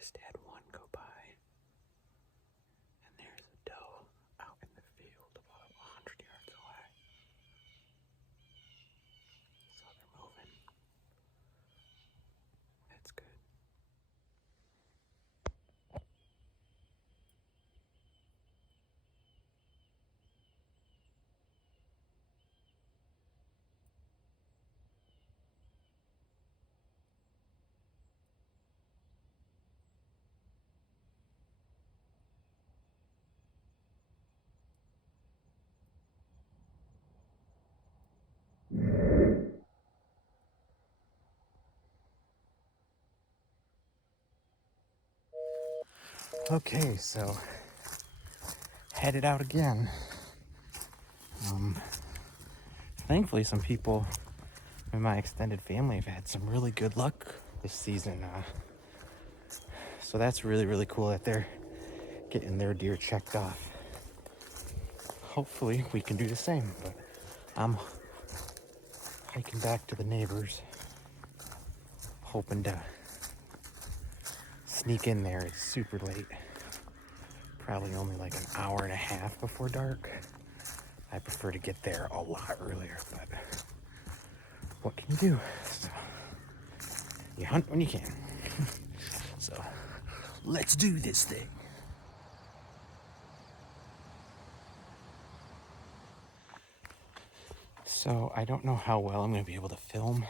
just had one go by, and there's a doe out in the field about 100 yards away. So they're moving. That's good. Okay, so headed out again. Thankfully, some people in my extended family have had some really good luck this season. So that's really, really cool that they're getting their deer checked off. Hopefully, we can do the same, but I'm hiking back to the neighbors, hoping to sneak in there. It's super late. Probably only like an hour and a half before dark. I prefer to get there a lot earlier, but what can you do? So, you hunt when you can. So, let's do this thing. So, I don't know how well I'm going to be able to film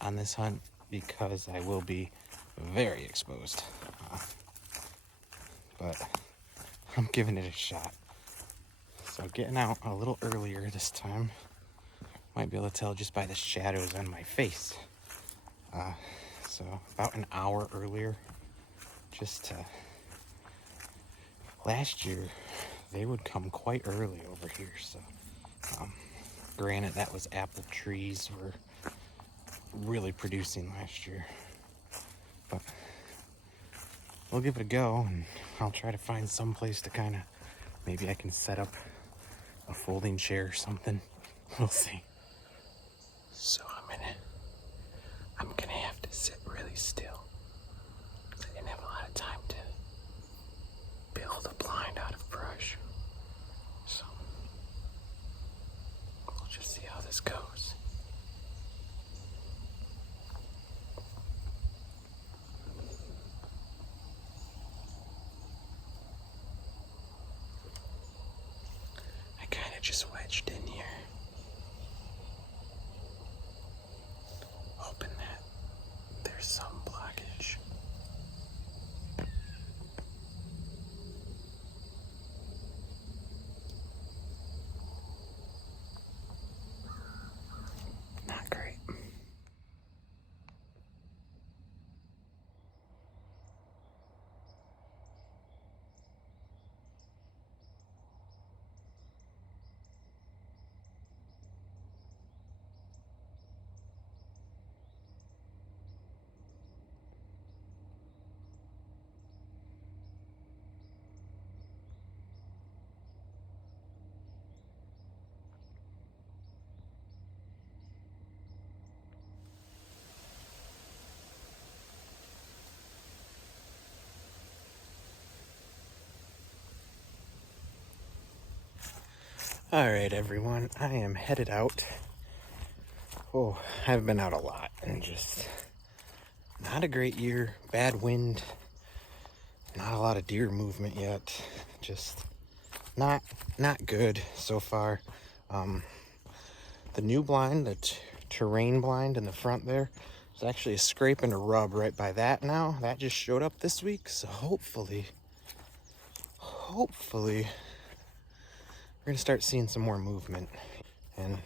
on this hunt because I will be very exposed. But I'm giving it a shot. So getting out a little earlier this time. Might be able to tell just by the shadows on my face. So about an hour earlier. Just to... Last year, they would come quite early over here. So granted, that was apple trees were really producing last year. But we'll give it a go, and I'll try to find some place to kind of, maybe I can set up a folding chair or something. We'll see. So I'm gonna have to sit really still. I didn't have a lot of time to build a blind out of brush. So we'll just see how this goes. I kind of just wedged in here, hoping that there's some blockage. Not great. All right, everyone, I am headed out. Oh, I've been out a lot and just not a great year. Bad wind, not a lot of deer movement yet. Just not good so far. The new blind, the terrain blind in the front there, there's actually a scrape and a rub right by that now. That just showed up this week, so hopefully we're gonna start seeing some more movement, and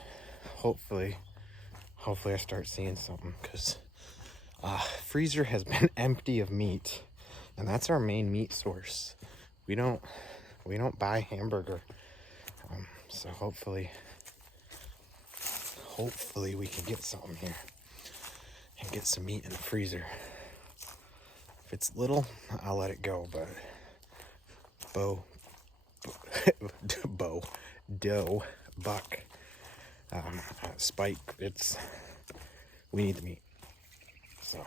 hopefully I start seeing something, because freezer has been empty of meat, and that's our main meat source. We don't buy hamburger, so hopefully we can get something here and get some meat in the freezer. If it's little, I'll let it go, but doe, buck, spike, we need the meat. So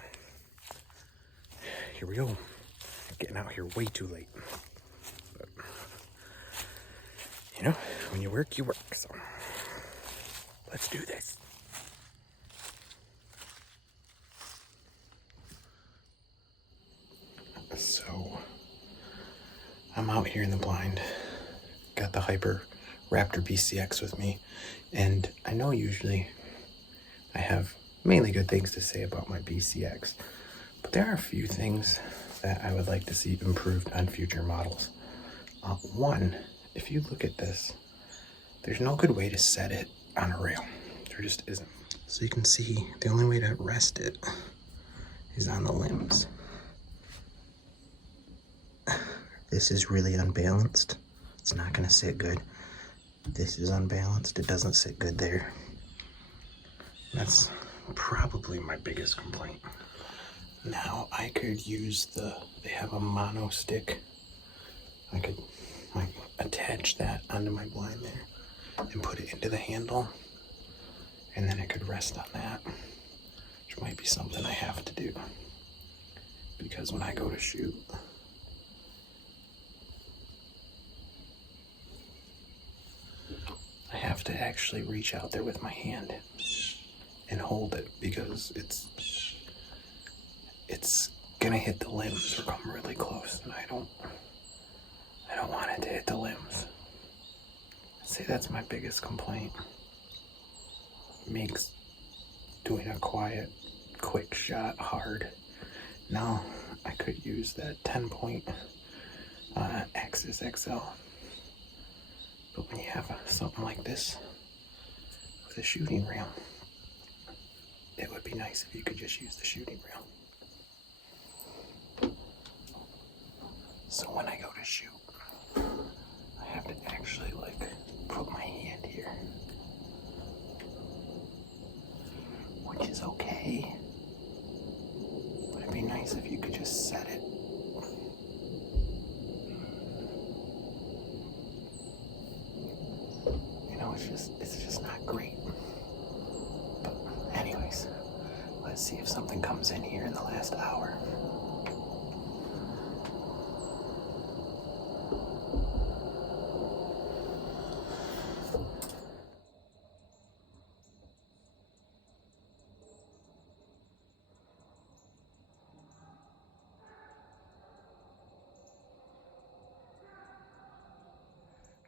here we go. Getting out here way too late. But, you know, when you work, so let's do this. So, I'm out here in the blind. Got the Hyper Raptor BCX with me. And I know usually I have mainly good things to say about my BCX. But there are a few things that I would like to see improved on future models. One, if you look at this, there's no good way to set it on a rail. There just isn't. So you can see the only way to rest it is on the limbs. This is really unbalanced. It's not gonna sit good. This is unbalanced. It doesn't sit good there. That's probably my biggest complaint. Now I could use they have a mono stick. I could like attach that onto my blind there and put it into the handle, and then I could rest on that, which might be something I have to do, because when I go to shoot, I have to actually reach out there with my hand and hold it, because it's gonna hit the limbs or come really close, and I don't want it to hit the limbs. I'd say that's my biggest complaint. Makes doing a quiet, quick shot hard. Now I could use that 10-point Axis XL, but when you have something like this with a shooting rail, it would be nice if you could just use the shooting rail. So when I go to shoot, I have to actually like put my hand here, which is okay, but it'd be nice if you could just set it. You know, it's just not great. But anyways, let's see if something comes in here in the last hour.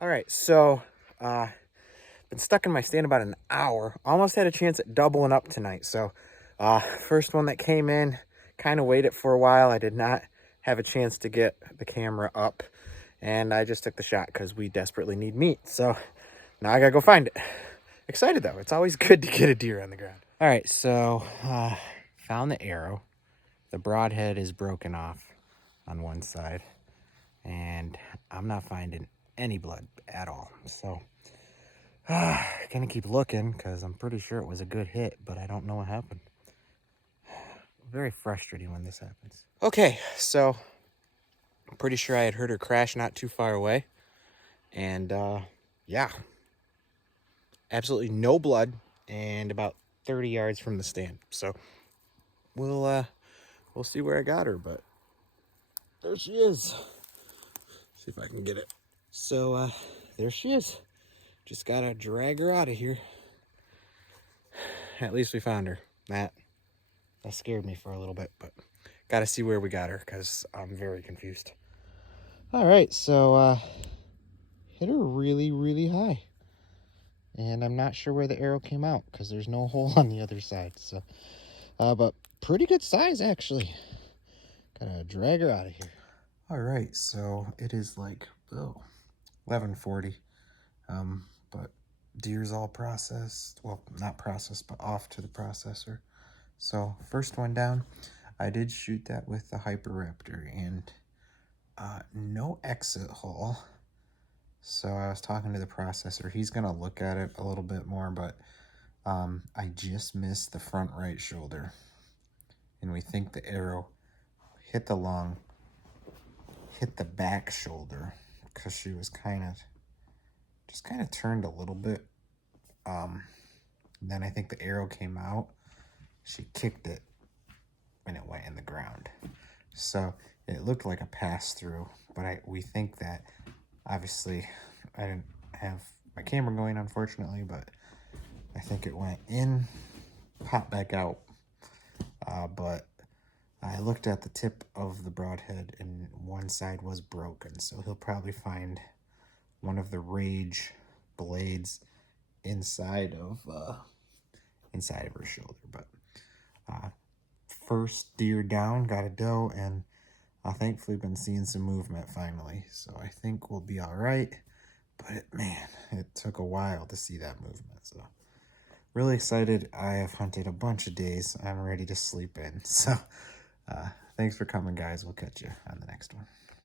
All right, so been stuck in my stand about an hour. Almost had a chance at doubling up tonight. So first one that came in, kind of waited for a while. I did not have a chance to get the camera up, and I just took the shot because we desperately need meat. So now I gotta go find it. Excited though. It's always good to get a deer on the ground. All right, so found the arrow. The broadhead is broken off on one side, and I'm not finding any blood at all. So gonna keep looking because I'm pretty sure it was a good hit, but I don't know what happened. Very frustrating when this happens. Okay, so I'm pretty sure I had heard her crash not too far away, and yeah, absolutely no blood, and about 30 yards from the stand. So we'll see where I got her, but there she is. See if I can get it. So there she is. Just gotta drag her out of here. At least we found her. That scared me for a little bit, but gotta see where we got her because I'm very confused. All right, so hit her really, really high, and I'm not sure where the arrow came out because there's no hole on the other side. So, but pretty good size actually. Gotta drag her out of here. All right, so it is like 11:40. But deer's all processed. Well, not processed, but off to the processor. So first one down, I did shoot that with the Hyper Raptor, and no exit hole. So I was talking to the processor. He's gonna look at it a little bit more, but I just missed the front right shoulder, and we think the arrow hit the back shoulder because she was kind of turned a little bit. Then I think the arrow came out. She kicked it and it went in the ground. So it looked like a pass through, but we think that obviously I didn't have my camera going, unfortunately, but I think it went in, popped back out. But I looked at the tip of the broadhead and one side was broken, so he'll probably find one of the Rage blades inside of her shoulder. But first deer down, got a doe, and thankfully been seeing some movement finally, so I think we'll be all right. But man, it took a while to see that movement, so really excited. I have hunted a bunch of days. I'm ready to sleep in. So thanks for coming, guys. We'll catch you on the next one.